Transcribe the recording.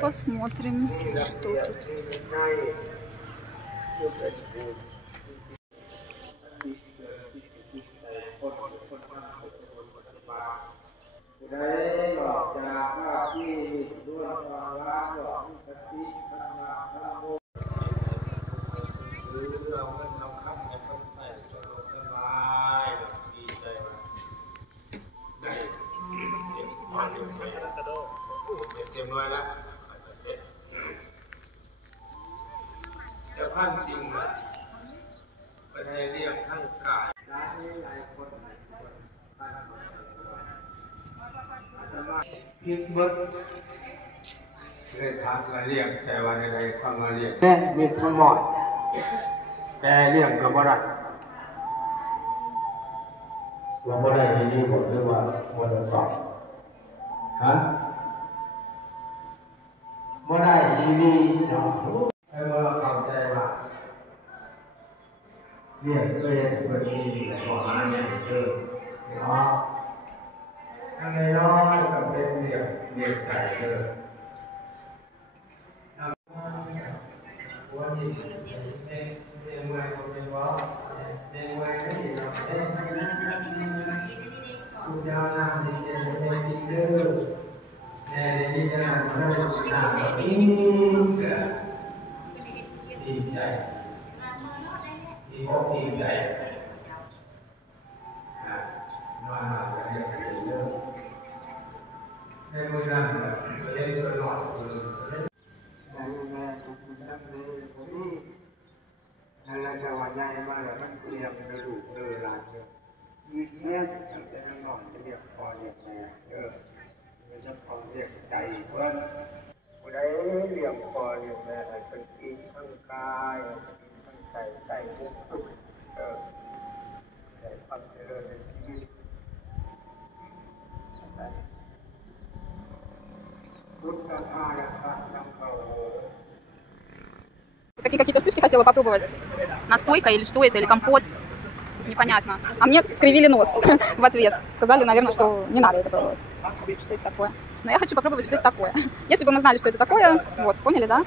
Посмотрим, что тут.เตรียมไว้แล้วแต่ท่านจริงเป็นให้เรียกทั้งกายพิดบึกเลยทางมาเรียกแต่ว่าในคำมาเรียกแม่มีสมอดแต่เรียกก็บ่ได้เราบ่ได้ที่นี่บอกด้วยว่าบ่ได้สอบฮะบ่ได้ทีวีเนาะให้เราเข้าใจว่าเรียกเอ้ยบ่ดีขอหาเนี่ยเจอเนาะอันน้อยก็เป็นเรียกใจเด้อวันนี้ในเมืองก็เป็นว่าในเมืองก็มีเราคุณยาวนานที่จะเป็นจริงเด้อในที่จะนำมาได้ทางนี้ดีใจดีอกดีใจมาจะเรียกกันเยอะในเมืองนั้นก็เรียกตลอดเลยแม่คุณตั้งเลยผมนั่นแหละจะว่าใหญ่มากเลยมันเรียกกระดูกหลานเยอะยืดเยื้อจะนอนจะเรียกพอเรียกแม่มันจะพอเรียกใจเพื่อนผู้ใดเรียกพอเรียกแม่เป็นกินทั้งกายทั้งใจมุกสุขใจความเจริญในชีวิตพุทธทาสสังฆโฆ Такие какие-то штучки хотела попробовать. Настойка или что это, или компот. Непонятно. А мне скривили нос в ответ. Сказали, наверное, что не надо это пробовать. Что это такое. Но я хочу попробовать, что это такое. Если бы мы знали, что это такое, вот, поняли, да?